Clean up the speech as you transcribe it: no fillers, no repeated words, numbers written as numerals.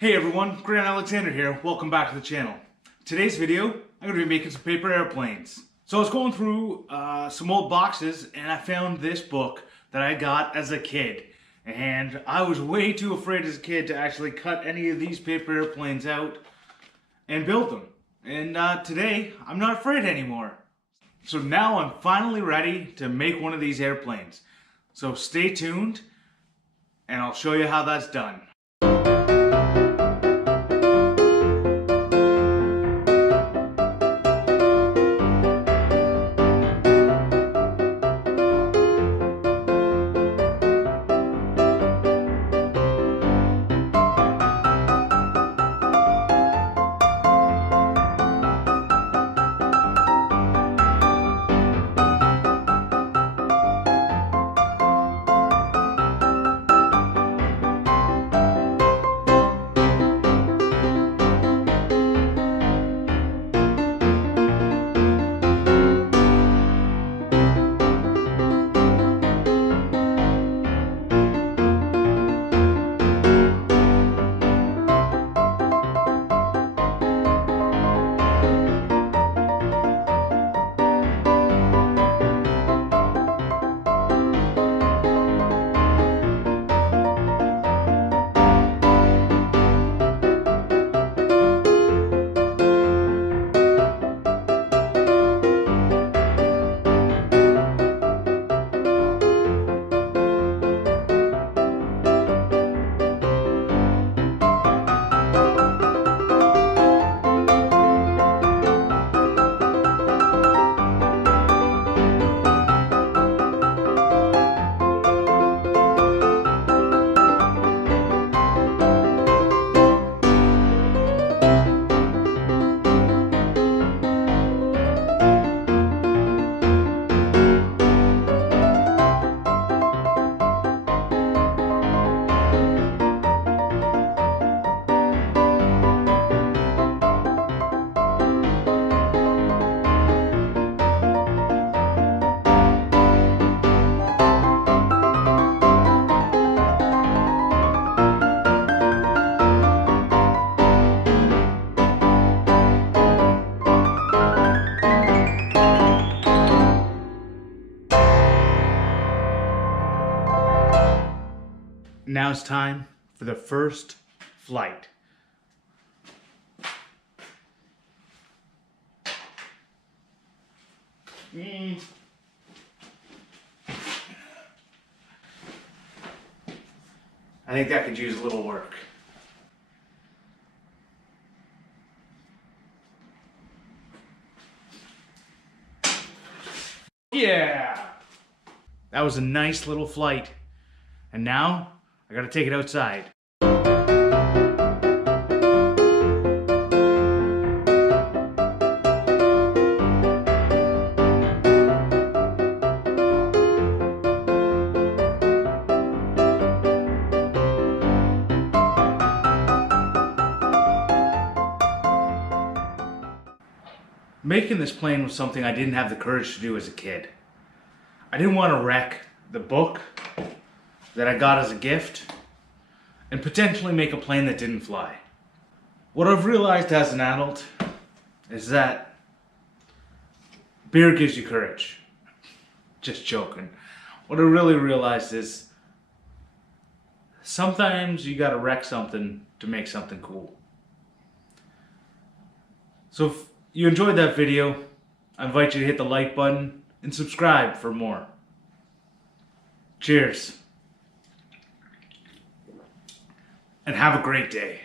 Hey everyone, Grant Alexander here. Welcome back to the channel. Today's video, I'm going to be making some paper airplanes. So I was going through some old boxes and I found this book that I got as a kid. And I was way too afraid as a kid to actually cut any of these paper airplanes out and build them. And today, I'm not afraid anymore. So now I'm finally ready to make one of these airplanes. So stay tuned and I'll show you how that's done. Now it's time for the first flight. I think that could use a little work. Yeah! That was a nice little flight. And now, I gotta take it outside. Making this plane was something I didn't have the courage to do as a kid. I didn't want to wreck the book that I got as a gift and potentially make a plane that didn't fly. What I've realized as an adult is that beer gives you courage. Just joking. What I really realized is sometimes you gotta wreck something to make something cool. So if you enjoyed that video, I invite you to hit the like button and subscribe for more. Cheers. And have a great day.